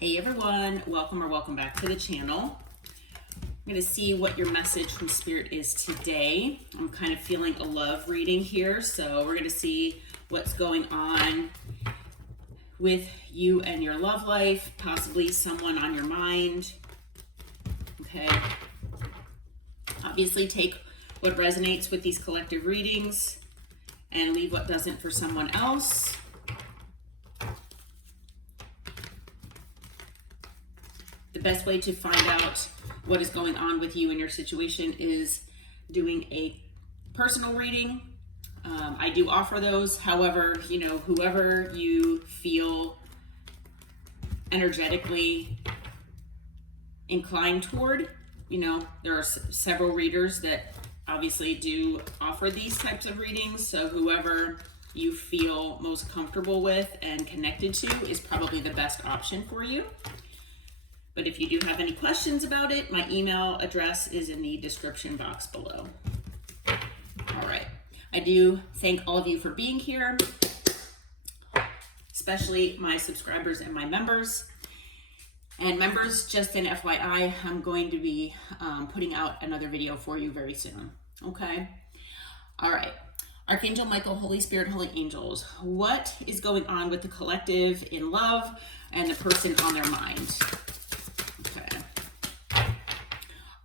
Hey everyone, welcome or welcome back to the channel. I'm going to see what your message from Spirit is today. I'm kind of feeling a love reading here, so we're going to see what's going on with you and your love life, possibly someone on your mind. Okay. Obviously take what resonates with these collective readings and leave what doesn't for someone else. The best way to find out what is going on with you and your situation is doing a personal reading. I do offer those. However, whoever you feel energetically inclined toward, there are several readers that obviously do offer these types of readings. So whoever you feel most comfortable with and connected to is probably the best option for you. But if you do have any questions about it, my email address is in the description box below. All right. I do thank all of you for being here, especially my subscribers and my members. And members, just an FYI, I'm going to be putting out another video for you very soon. Okay? All right. Archangel Michael, Holy Spirit, Holy Angels, what is going on with the collective in love and the person on their mind?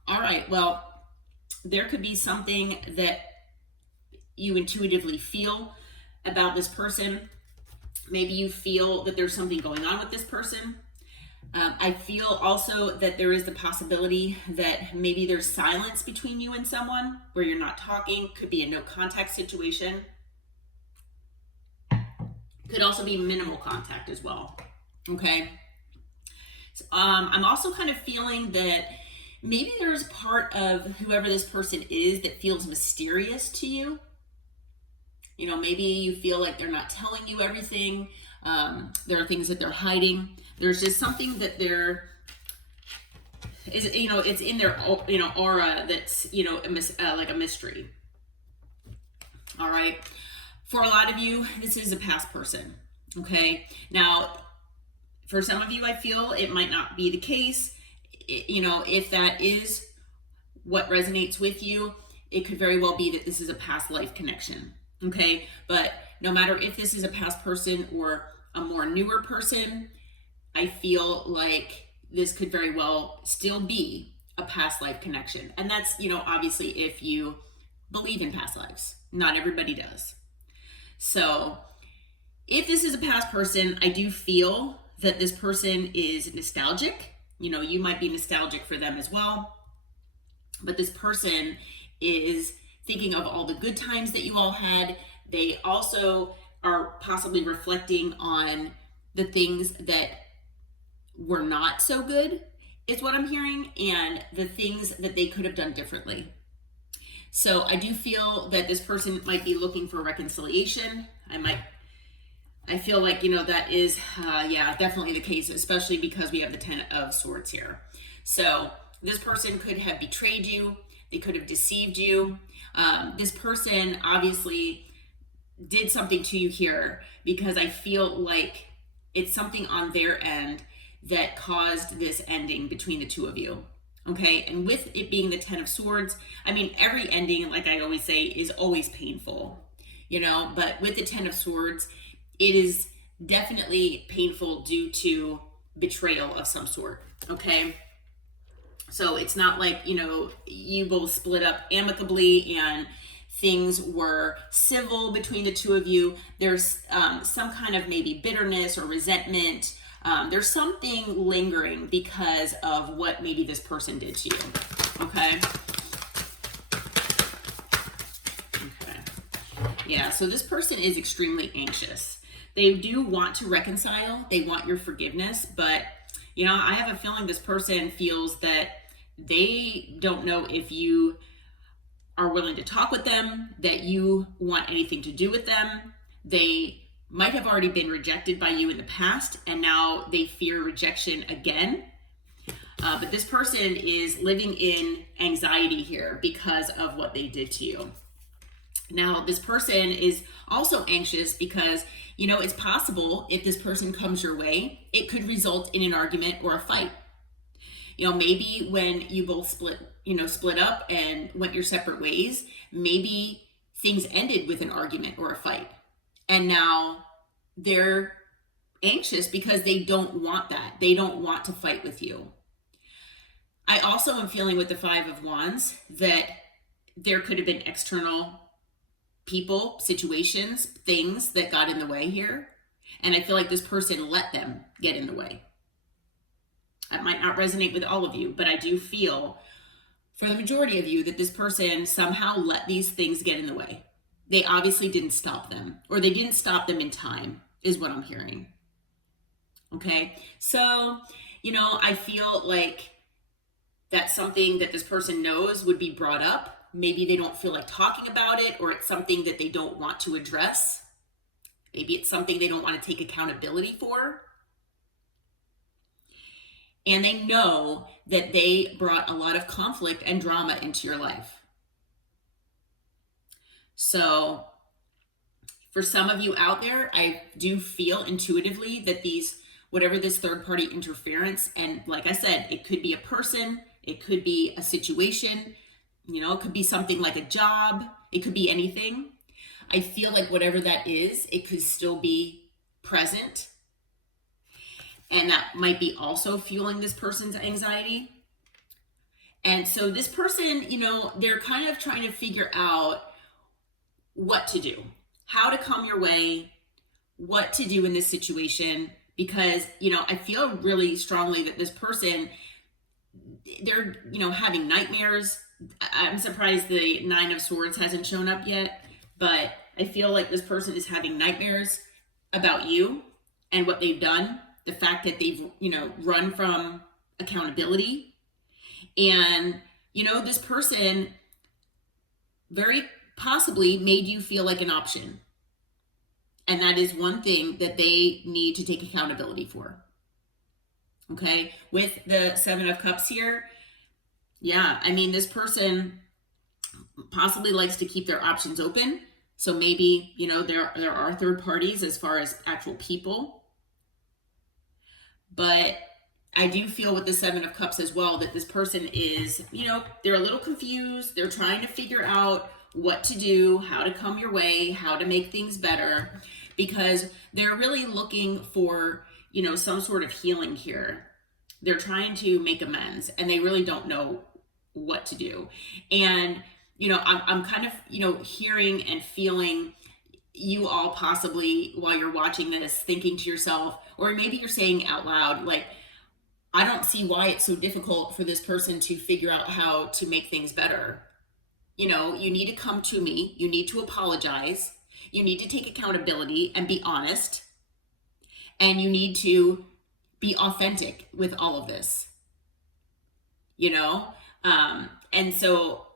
All right, well, there could be something that you intuitively feel about this person. Maybe you feel that there's something going on with this person. I feel also that there is the possibility that maybe there's silence between you and someone where you're not talking. Could be a no contact situation. Could also be minimal contact as well. Okay. So, I'm also kind of feeling that maybe there's part of whoever this person is that feels mysterious to you. Maybe you feel like they're not telling you everything. There are things that they're hiding. There's just something that it's in their, aura that's, like a mystery. All right. For a lot of you, this is a past person. Okay. Now, for some of you, I feel it might not be the case. If that is what resonates with you, it could very well be that this is a past life connection. Okay. But no matter if this is a past person or a more newer person, I feel like this could very well still be a past life connection. And that's, obviously if you believe in past lives. Not everybody does. So if this is a past person, I do feel that this person is nostalgic. You might be nostalgic for them as well. But this person is thinking of all the good times that you all had. They also are possibly reflecting on the things that were not so good, is what I'm hearing, and the things that they could have done differently. So I do feel that this person might be looking for reconciliation. I feel like, that is, definitely the case, especially because we have the 10 of Swords here. So this person could have betrayed you. They could have deceived you. This person obviously did something to you here because I feel like it's something on their end that caused this ending between the two of you. Okay. And with it being the 10 of Swords, every ending, like I always say, is always painful, but with the 10 of Swords, it is definitely painful due to betrayal of some sort. Okay. So it's not like, you both split up amicably and things were civil between the two of you. There's some kind of maybe bitterness or resentment. There's something lingering because of what maybe this person did to you. Okay. Okay. Yeah. So this person is extremely anxious. They do want to reconcile. They want your forgiveness, but I have a feeling this person feels that they don't know if you are willing to talk with them, that you want anything to do with them. They might have already been rejected by you in the past, and now they fear rejection again. But this person is living in anxiety here because of what they did to you. Now, this person is also anxious because, it's possible if this person comes your way, it could result in an argument or a fight. Maybe when you both split up and went your separate ways, maybe things ended with an argument or a fight. And now they're anxious because they don't want that. They don't want to fight with you. I also am feeling with the Five of Wands that there could have been external people, situations, things that got in the way here. And I feel like this person let them get in the way. That might not resonate with all of you, but I do feel for the majority of you that this person somehow let these things get in the way. They obviously didn't stop them, or they didn't stop them in time, is what I'm hearing. Okay, so, I feel like that's something that this person knows would be brought up. Maybe they don't feel like talking about it, or it's something that they don't want to address. Maybe it's something they don't want to take accountability for. And they know that they brought a lot of conflict and drama into your life. So for some of you out there, I do feel intuitively that whatever this third party interference, and like I said, it could be a person, it could be a situation, it could be something like a job, it could be anything. I feel like whatever that is, it could still be present. And that might be also fueling this person's anxiety. And so this person, they're kind of trying to figure out what to do, how to come your way, what to do in this situation. Because, I feel really strongly that this person, they're, having nightmares. I'm surprised the Nine of Swords hasn't shown up yet, but I feel like this person is having nightmares about you and what they've done. The fact that they've, run from accountability. And, this person very possibly made you feel like an option. And that is one thing that they need to take accountability for. Okay. With the Seven of Cups here. Yeah. This person possibly likes to keep their options open. So maybe, there are third parties as far as actual people. But I do feel with the Seven of Cups as well that this person is, they're a little confused. They're trying to figure out what to do, how to come your way, how to make things better, because they're really looking for, some sort of healing here. They're trying to make amends and they really don't know what to do. And, I'm kind of, hearing and feeling you all possibly while you're watching this thinking to yourself, or maybe you're saying out loud, like, I don't see why it's so difficult for this person to figure out how to make things better. You need to come to me. You need to apologize. You need to take accountability and be honest. And you need to be authentic with all of this. And so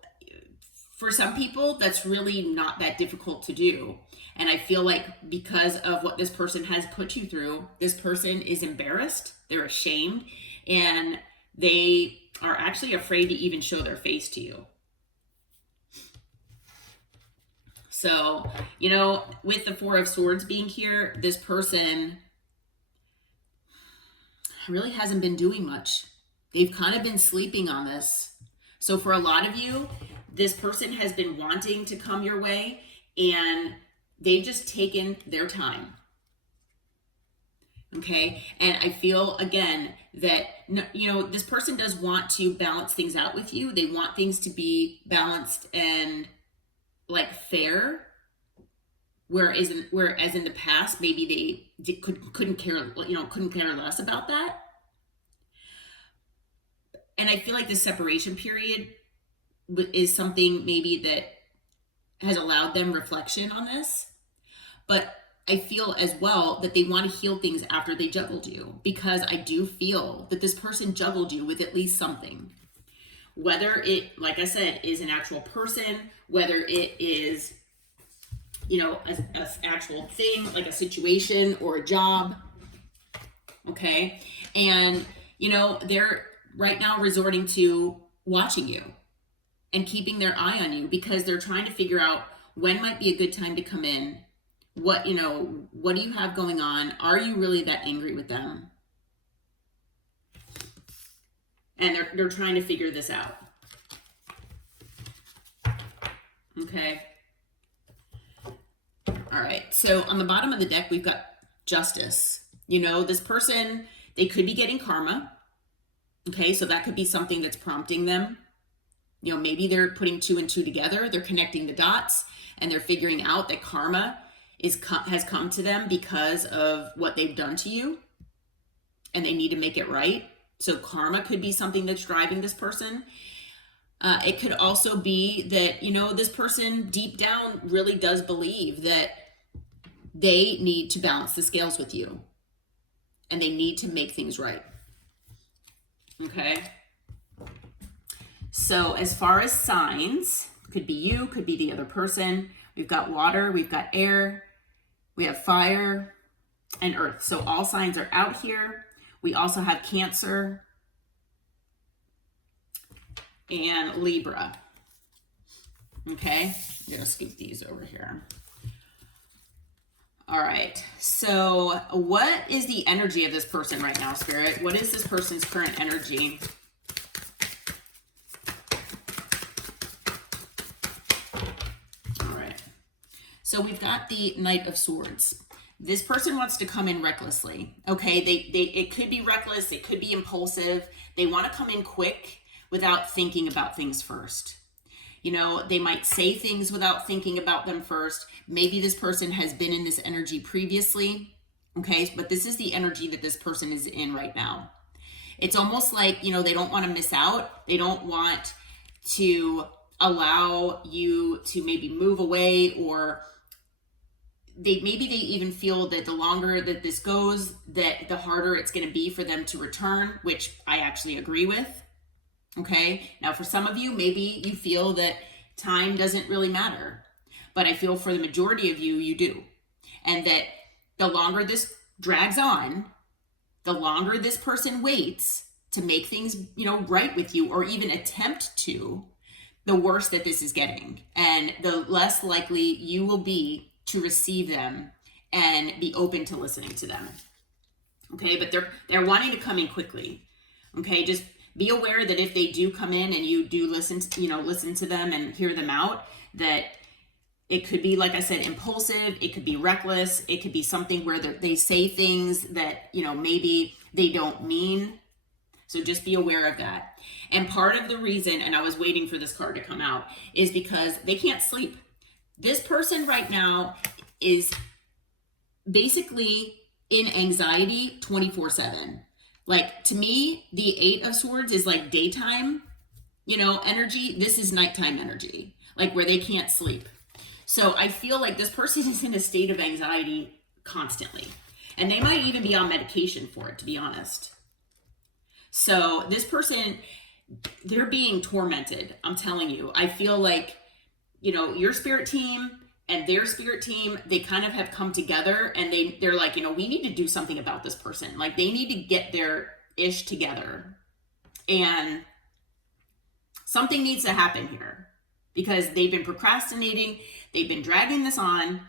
for some people, that's really not that difficult to do. And I feel like because of what this person has put you through, this person is embarrassed, they're ashamed, and they are actually afraid to even show their face to you. So, with the Four of Swords being here, this person really hasn't been doing much. They've kind of been sleeping on this. So for a lot of you, this person has been wanting to come your way and they've just taken their time. Okay. And I feel again that, this person does want to balance things out with you. They want things to be balanced and like fair. Whereas in the past, maybe they couldn't care less about that. And I feel like the separation period is something maybe that has allowed them reflection on this. But I feel as well that they want to heal things after they juggled you, because I do feel that this person juggled you with at least something. Whether it, like I said, is an actual person, whether it is, an actual thing, like a situation or a job. Okay. And, they're right now resorting to watching you and keeping their eye on you because they're trying to figure out When might be a good time to come in? What, what do you have going on? Are you really that angry with them? And they're trying to figure this out. Okay. All right. So on the bottom of the deck, we've got Justice. This person, they could be getting karma. Okay. So that could be something that's prompting them. Maybe they're putting 2 and 2 together. They're connecting the dots and they're figuring out that karma has come to them because of what they've done to you and they need to make it right. So karma could be something that's driving this person. It could also be that, this person deep down really does believe that they need to balance the scales with you and they need to make things right. Okay. So as far as signs, could be you, could be the other person. We've got water, we've got air, we have fire and earth. So all signs are out here. We also have Cancer and Libra. Okay, I'm gonna scoop these over here. All right, so what is the energy of this person right now, Spirit? What is this person's current energy? All right, so we've got the Knight of Swords. This person wants to come in recklessly. Okay, it could be reckless, it could be impulsive. They want to come in quick without thinking about things first. They might say things without thinking about them first. Maybe this person has been in this energy previously. Okay, but this is the energy that this person is in right now. It's almost like, they don't want to miss out. They don't want to allow you to maybe move away, or maybe they even feel that the longer that this goes, that the harder it's going to be for them to return, which I actually agree with. Okay. Now for some of you, maybe you feel that time doesn't really matter, but I feel for the majority of you, you do. And that the longer this drags on, the longer this person waits to make things, right with you, or even attempt to, the worse that this is getting. And the less likely you will be to receive them and be open to listening to them. Okay. But they're wanting to come in quickly. Okay. Just be aware that if they do come in and you do listen to them and hear them out, that it could be, like I said, impulsive. It could be reckless. It could be something where they say things that, maybe they don't mean. So just be aware of that. And part of the reason, and I was waiting for this card to come out, is because they can't sleep. This person right now is basically in anxiety 24/7. Like, to me, the 8 of Swords is like daytime, energy. This is nighttime energy, like where they can't sleep. So I feel like this person is in a state of anxiety constantly. And they might even be on medication for it, to be honest. So this person, they're being tormented. I'm telling you. I feel like, your spirit team and their spirit team, they kind of have come together and they're like, we need to do something about this person. Like, they need to get their ish together. And something needs to happen here because they've been procrastinating. They've been dragging this on,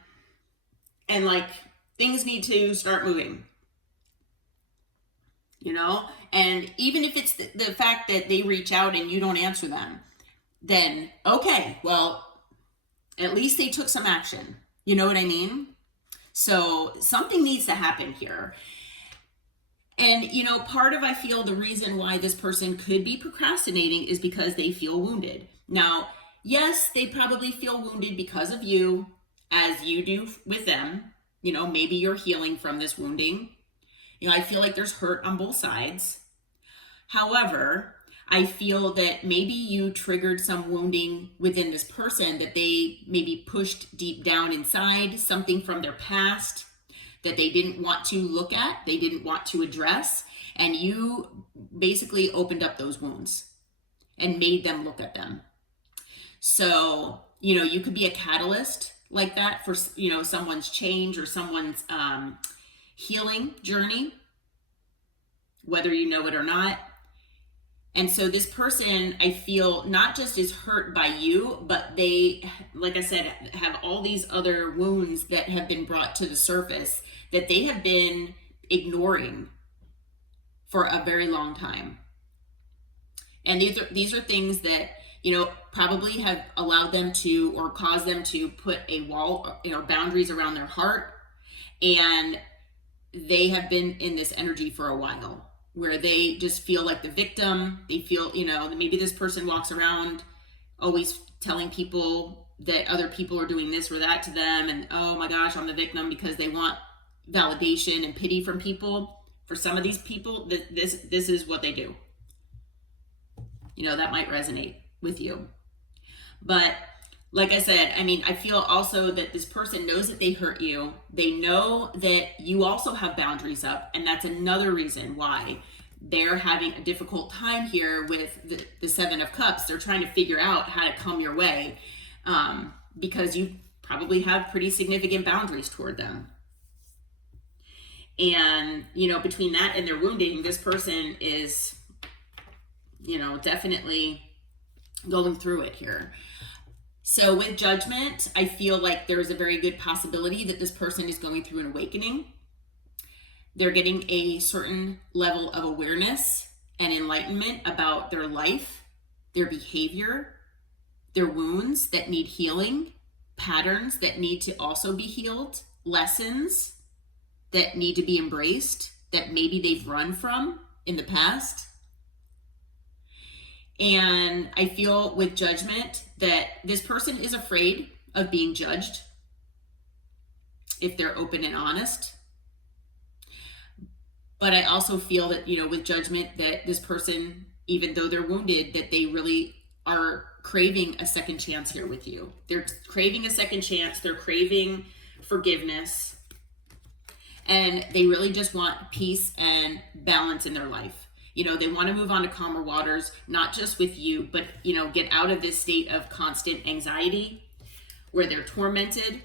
and like, things need to start moving, and even if it's the fact that they reach out and you don't answer them, then okay, well, at least they took some action. You know what I mean? So something needs to happen here. And, part of, I feel, the reason why this person could be procrastinating is because they feel wounded. Now, yes, they probably feel wounded because of you, as you do with them. Maybe you're healing from this wounding. I feel like there's hurt on both sides. However, I feel that maybe you triggered some wounding within this person that they maybe pushed deep down inside, something from their past that they didn't want to look at, they didn't want to address, and you basically opened up those wounds and made them look at them. So, you could be a catalyst like that for, someone's change or someone's healing journey, whether you know it or not. And so this person, I feel, not just is hurt by you, but they, like I said, have all these other wounds that have been brought to the surface that they have been ignoring for a very long time. And these are things that, you know, probably have allowed them to, or caused them to put a wall, you know, boundaries around their heart. And they have been in this energy for a while where they just feel like the victim. They feel, you know, maybe this person walks around always telling people that other people are doing this or that to them. And, oh my gosh, I'm the victim, because they want validation and pity from people. For some of these people, this is what they do. You know, that might resonate with you. But like I said, I mean, I feel also that this person knows that they hurt you. They know that you also have boundaries up. And that's another reason why they're having a difficult time here with the Seven of Cups. They're trying to figure out how to come your way, because you probably have pretty significant boundaries toward them. And, you know, between that and their wounding, this person is, you know, definitely going through it here. So with Judgment, I feel like there's a very good possibility that this person is going through an awakening. They're getting a certain level of awareness and enlightenment about their life, their behavior, their wounds that need healing, patterns that need to also be healed, lessons that need to be embraced that maybe they've run from in the past. And I feel with Judgment that this person is afraid of being judged if they're open and honest. But I also feel that, you know, with Judgment, that this person, even though they're wounded, that they really are craving a second chance here with you. They're craving a second chance. They're craving forgiveness. And they really just want peace and balance in their life. You know, they want to move on to calmer waters, not just with you, but, you know, get out of this state of constant anxiety where they're tormented.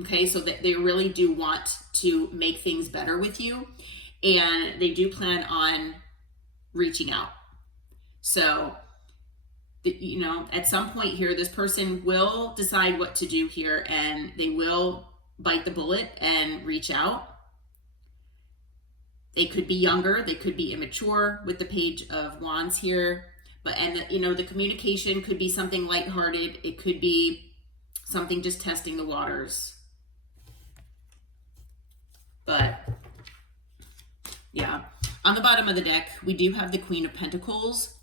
Okay, so that they really do want to make things better with you. And they do plan on reaching out. So, you know, at some point here, this person will decide what to do here, and they will bite the bullet and reach out. They could be younger, they could be immature with the Page of Wands here, but, and you know, the communication could be something lighthearted. It could be something just testing the waters. But yeah, on the bottom of the deck, we do have the Queen of Pentacles,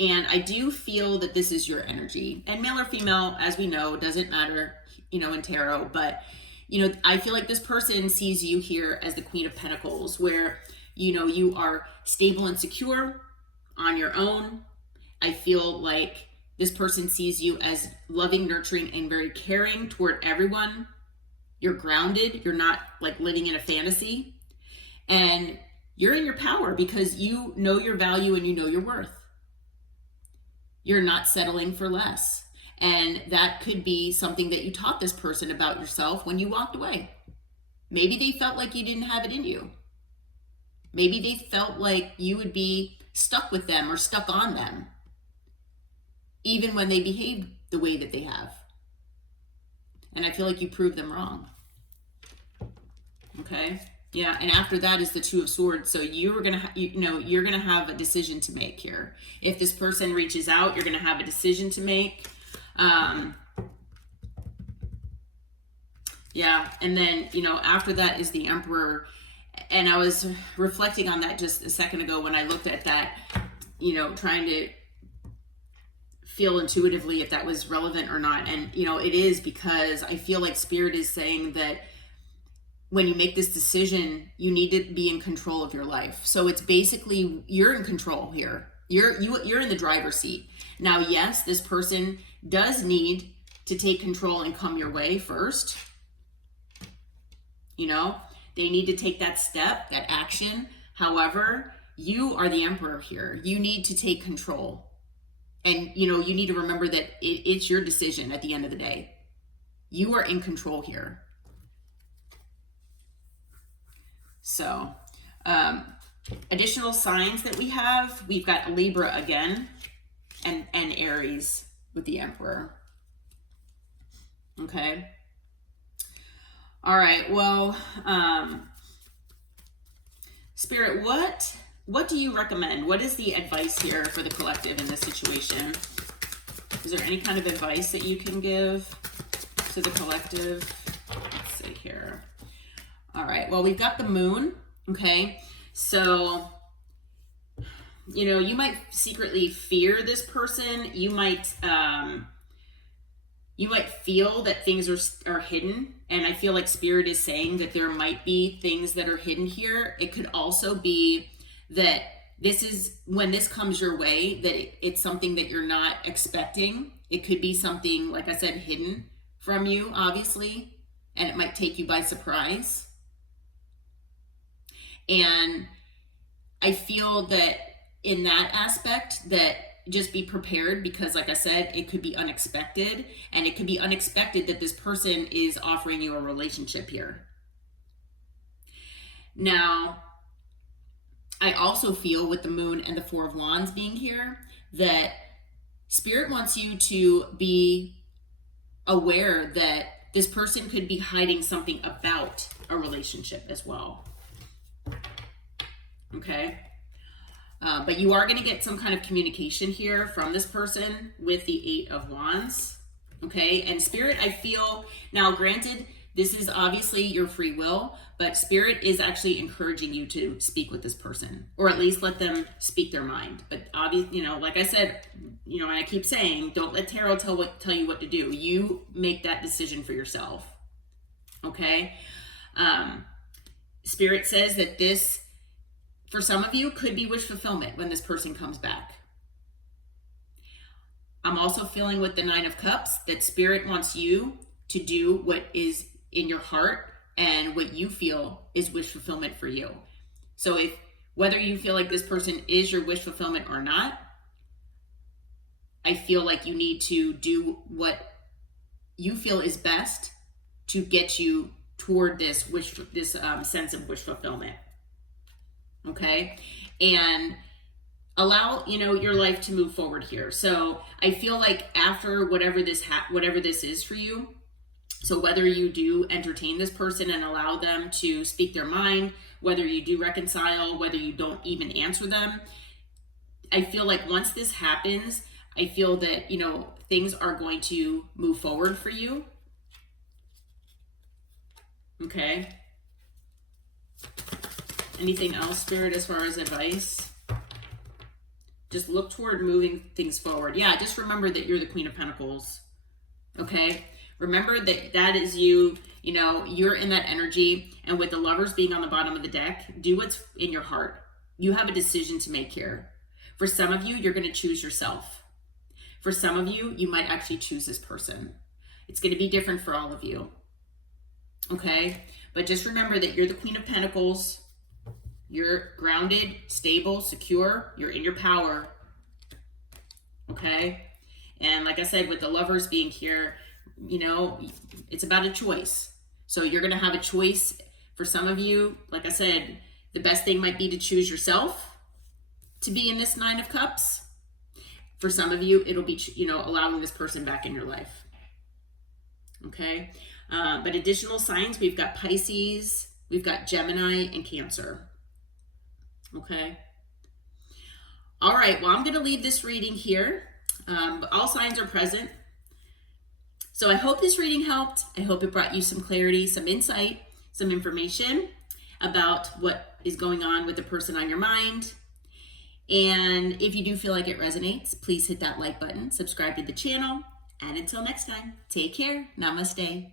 and I do feel that this is your energy. And male or female, as we know, doesn't matter, you know, in tarot, but you know, I feel like this person sees you here as the Queen of Pentacles, where, you know, you are stable and secure on your own. I feel like this person sees you as loving, nurturing, and very caring toward everyone. You're grounded. You're not like living in a fantasy. And you're in your power because you know your value and you know your worth. You're not settling for less. And that could be something that you taught this person about yourself when you walked away. Maybe they felt like you didn't have it in you. Maybe they felt like you would be stuck with them or stuck on them, even when they behaved the way that they have. And I feel like you proved them wrong. Okay? Yeah, and after that is the Two of Swords. So you're gonna, you're gonna have a decision to make here. If this person reaches out, you're gonna have a decision to make. Yeah, and then, you know, after that is the Emperor. And I was reflecting on that just a second ago when I looked at that, you know, trying to feel intuitively if that was relevant or not. And, you know, it is, because I feel like Spirit is saying that when you make this decision, you need to be in control of your life. So it's basically, you're in control here. You're in the driver's seat. Now, yes, this person does need to take control and come your way first. You know, they need to take that step, that action. However, you are the Emperor here. You need to take control. And, you know, you need to remember that it's your decision at the end of the day. You are in control here. So, Additional signs that we have, we've got Libra again, and Aries with the Emperor. Okay. All right. Well, Spirit, what do you recommend? What is the advice here for the collective in this situation? Is there any kind of advice that you can give to the collective? Let's see here. All right. Well, we've got the Moon. Okay. So, you know, you might secretly fear this person. You might feel that things are hidden. And I feel like Spirit is saying that there might be things that are hidden here. It could also be that this is, when this comes your way, that it's something that you're not expecting. It could be something, like I said, hidden from you, obviously, and it might take you by surprise. And I feel that in that aspect, that just be prepared, because like I said, it could be unexpected, and it could be unexpected that this person is offering you a relationship here. Now, I also feel with the Moon and the Four of Wands being here that Spirit wants you to be aware that this person could be hiding something about a relationship as well. Okay. But you are going to get some kind of communication here from this person with the Eight of Wands. Okay. And Spirit, I feel, now granted, this is obviously your free will, but Spirit is actually encouraging you to speak with this person, or at least let them speak their mind. But obviously, you know, like I said, you know, and I keep saying, don't let tarot tell you what to do. You make that decision for yourself. Okay. Spirit says that this, for some of you, could be wish fulfillment when this person comes back. I'm also feeling with the Nine of Cups that Spirit wants you to do what is in your heart and what you feel is wish fulfillment for you. So if, whether you feel like this person is your wish fulfillment or not, I feel like you need to do what you feel is best to get you toward this sense of wish fulfillment. Okay. And allow, you know, your life to move forward here. So I feel like after whatever this is for you, so whether you do entertain this person and allow them to speak their mind, whether you do reconcile, whether you don't even answer them, I feel like once this happens, I feel that, you know, things are going to move forward for you. Okay. Anything else, Spirit, as far as advice? Just look toward moving things forward. Yeah, just remember that you're the Queen of Pentacles. Okay? Remember that that is you. You know, you're in that energy. And with the Lovers being on the bottom of the deck, do what's in your heart. You have a decision to make here. For some of you, you're going to choose yourself. For some of you, you might actually choose this person. It's going to be different for all of you. Okay? But just remember that you're the Queen of Pentacles. You're grounded, stable, secure. You're in your power. Okay? And like I said, with the Lovers being here, you know, it's about a choice. So you're going to have a choice. For some of you, like I said, the best thing might be to choose yourself to be in this Nine of Cups. For some of you, it'll be, you know, allowing this person back in your life. Okay? But additional signs, we've got Pisces, we've got Gemini, and Cancer. Okay. All right. Well, I'm going to leave this reading here. All signs are present. So I hope this reading helped. I hope it brought you some clarity, some insight, some information about what is going on with the person on your mind. And if you do feel like it resonates, please hit that like button, subscribe to the channel. And until next time, take care. Namaste.